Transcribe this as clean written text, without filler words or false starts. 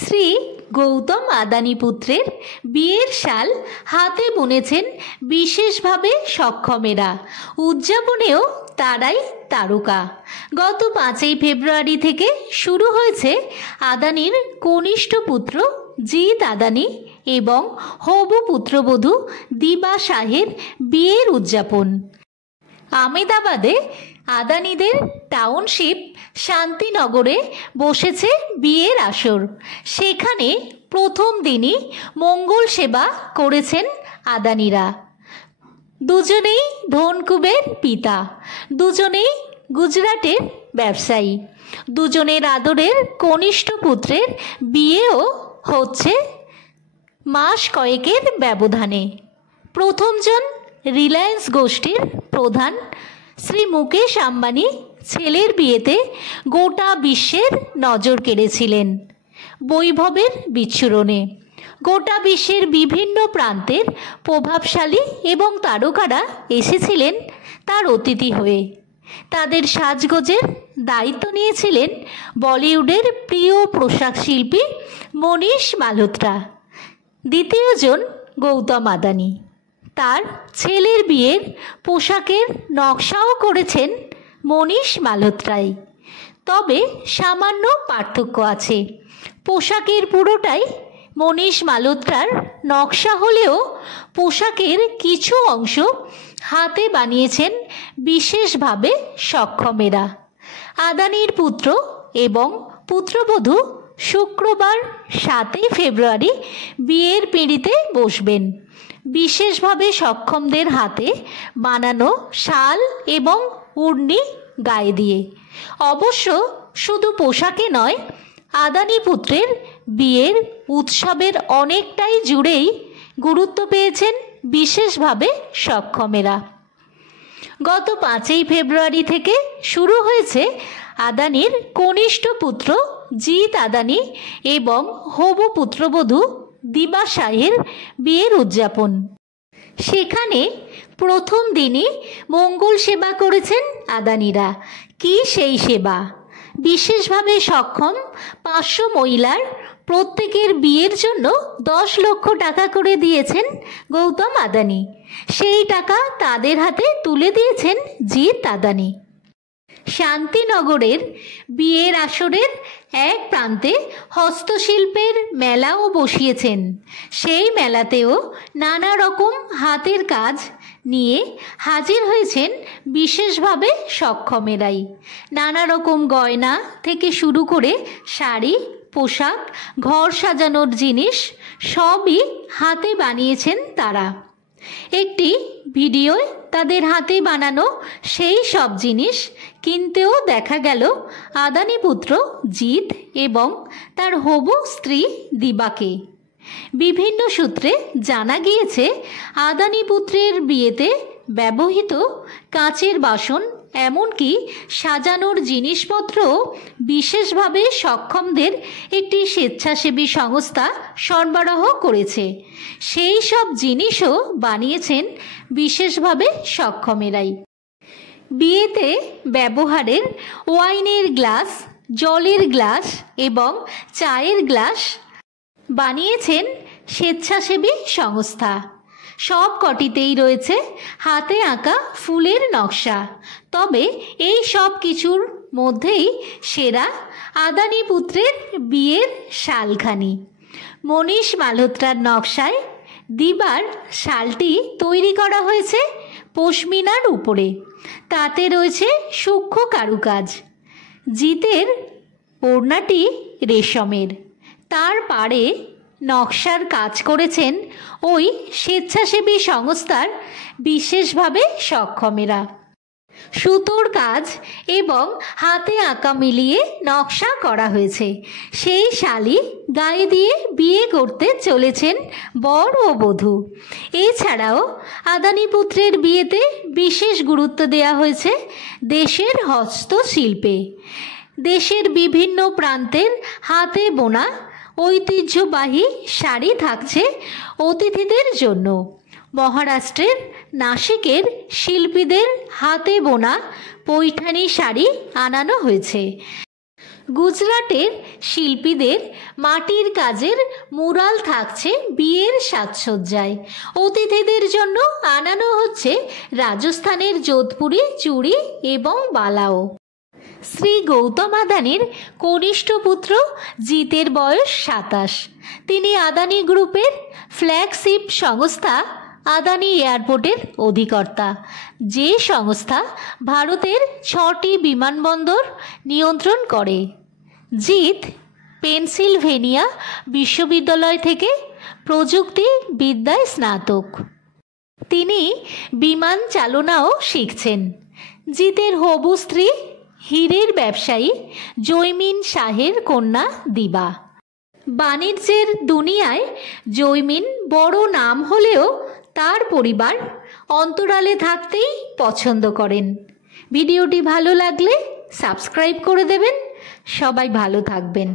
শ্রী গৌতম আদানি পুত্রের বিয়ের শাল হাতে বুনেছেন বিশেষভাবে সক্ষমেরা। উদযাপনেও তারাই তারকা। গত 5ই ফেব্রুয়ারি থেকে শুরু হয়েছে আদানির কনিষ্ঠ পুত্র জিৎ আদানি এবং হবু পুত্রবধূ দিবা শাহের বিয়ের উদযাপন। আমেদাবাদে আদানিদের টাউনশিপ শান্তিনগরে বসেছে বিয়ের আসর। সেখানে প্রথম দিনই মঙ্গল সেবা করেছেন আদানিরা। দুজনেই ধনকুবের পিতা, দুজনেই গুজরাটের ব্যবসায়ী। দুজনের আদরের কনিষ্ঠ পুত্রের বিয়েও হচ্ছে মাস কয়েকের ব্যবধানে। প্রথমজন রিলায়েন্স গোষ্ঠীর প্রধান শ্রী মুকেশ আম্বানি ছেলের বিয়েতে গোটা বিশ্বের নজর কেড়েছিলেন বৈভবের বিচ্ছুরণে। গোটা বিশ্বের বিভিন্ন প্রান্তের প্রভাবশালী এবং তারকারা এসেছিলেন তার অতিথি হয়ে। তাদের সাজগোজের দায়িত্ব নিয়েছিলেন বলিউডের প্রিয় পোশাক শিল্পী মনীষ মালহোত্রা। দ্বিতীয়জন গৌতম আদানি। তার ছেলের বিয়ের পোশাকের নকশাও করেছেন মনীষ মালহোত্রাই। তবে সামান্য পার্থক্য আছে। পোশাকের পুরোটাই মনীষ মালহোত্রার নকশা হলেও পোশাকের কিছু অংশ হাতে বানিয়েছেন বিশেষভাবে সক্ষমেরা। আদানির পুত্র এবং পুত্রবধূ শুক্রবার 7ই ফেব্রুয়ারি বিয়ের পিঁড়িতে বসবেন বিশেষভাবে সক্ষমদের হাতে বানানো শাল এবং ওড়নি গায়ে দিয়ে। অবশ্য শুধু পোশাকে নয়, আদানি পুত্রের বিয়ের উৎসবের অনেকটাই জুড়েই গুরুত্ব পেয়েছেন বিশেষভাবে সক্ষমেরা। গত 5ই ফেব্রুয়ারি থেকে শুরু হয়েছে আদানির কনিষ্ঠ পুত্র জিৎ আদানি এবং হবু পুত্রবধূ দিবা শাহের বিয়ের উদযাপন। সেখানে প্রথম দিনই মঙ্গল সেবা করেছেন আদানিরা। কি সেই সেবা! বিশেষভাবে সক্ষম 500 মহিলার প্রত্যেকের বিয়ের জন্য 10 লক্ষ টাকা করে দিয়েছেন গৌতম আদানি। সেই টাকা তাদের হাতে তুলে দিয়েছেন জিৎ আদানি। শান্তিনগরের বিয়ের আসরের এক প্রান্তে হস্তশিল্পের মেলাও বসিয়েছেন। সেই মেলাতেও নানা রকম হাতের কাজ নিয়ে হাজির হয়েছেন বিশেষভাবে সক্ষমেরাই। নানা রকম গয়না থেকে শুরু করে শাড়ি, পোশাক, ঘর সাজানোর জিনিস সবই হাতে বানিয়েছেন তারা। একটি ভিডিওয় তাদের হাতে বানানো সেই সব জিনিস কিনতেও দেখা গেল আদানি পুত্র জিৎ এবং তার হবু স্ত্রী দিবাকে। বিভিন্ন সূত্রে জানা গিয়েছে আদানি পুত্রের বিয়েতে ব্যবহৃত কাচের বাসন এমনকি সাজানোর জিনিসপত্র বিশেষভাবে সক্ষমদের একটি স্বেচ্ছাসেবী সংস্থা সরবরাহ করেছে। সেই সব জিনিসও বানিয়েছেন বিশেষভাবে সক্ষমেরাই। বিয়েতে ব্যবহারের ওয়াইনের গ্লাস, জলের গ্লাস এবং চায়ের গ্লাস বানিয়েছেন স্বেচ্ছাসেবী সংস্থা। সব কটিতেই রয়েছে হাতে আঁকা ফুলের নকশা। তবে এই সব কিছুর মধ্যেই সেরা আদানি পুত্রের বিয়ের শালখানি। মনীষ মালহোত্রার নকশায় দিবার শালটি তৈরি করা হয়েছে পশমিনার উপরে। তাতে রয়েছে সূক্ষ্ম কারুকাজ। জিতের ওড়নাটি রেশমের। তার পাড়ে নকশার কাজ করেছেন ওই স্বেচ্ছাসেবী সংস্থার বিশেষভাবে সক্ষমেরা। সুতোর কাজ এবং হাতে আঁকা মিলিয়ে নকশা করা হয়েছে। সেই শাড়ি গায়ে দিয়ে বিয়ে করতে চলেছেন বর ও বধূ। এছাড়াও আদানি পুত্রের বিয়েতে বিশেষ গুরুত্ব দেওয়া হয়েছে দেশের হস্তশিল্পে। দেশের বিভিন্ন প্রান্তের হাতে বোনা ঐতিহ্যবাহী শাড়ি থাকছে অতিথিদের জন্য। মহারাষ্ট্রের নাসিকের শিল্পীদের হাতে বোনা পৈঠানি শাড়ি আনানো হয়েছে। গুজরাটের শিল্পীদের মাটির কাজের মুরাল থাকছে বিয়ের সাজসজ্জায়। অতিথিদের জন্য আনানো হচ্ছে রাজস্থানের যোধপুরি চুড়ি এবং বালাও। শ্রী গৌতম আদানির কনিষ্ঠ পুত্র জিতের বয়স 27। তিনি আদানি গ্রুপের ফ্ল্যাগশিপ সংস্থা আদানি এয়ারপোর্টের অধিকর্তা, যে সংস্থা ভারতের 6টি বিমানবন্দর নিয়ন্ত্রণ করে। জিত পেনসিলভেনিয়া বিশ্ববিদ্যালয় থেকে প্রযুক্তি বিদ্যায় স্নাতক। তিনি বিমান চালনাও শিখছেন। জিতের হবু স্ত্রী হীরের ব্যবসায়ী জৈমিন শাহের কন্যা দিবা। বাণিজ্যের দুনিয়ায় জৈমিন বড় নাম হলেও তার পরিবার অন্তরালে থাকতেই পছন্দ করেন। ভিডিওটি ভালো লাগলে সাবস্ক্রাইব করে দেবেন। সবাই ভালো থাকবেন।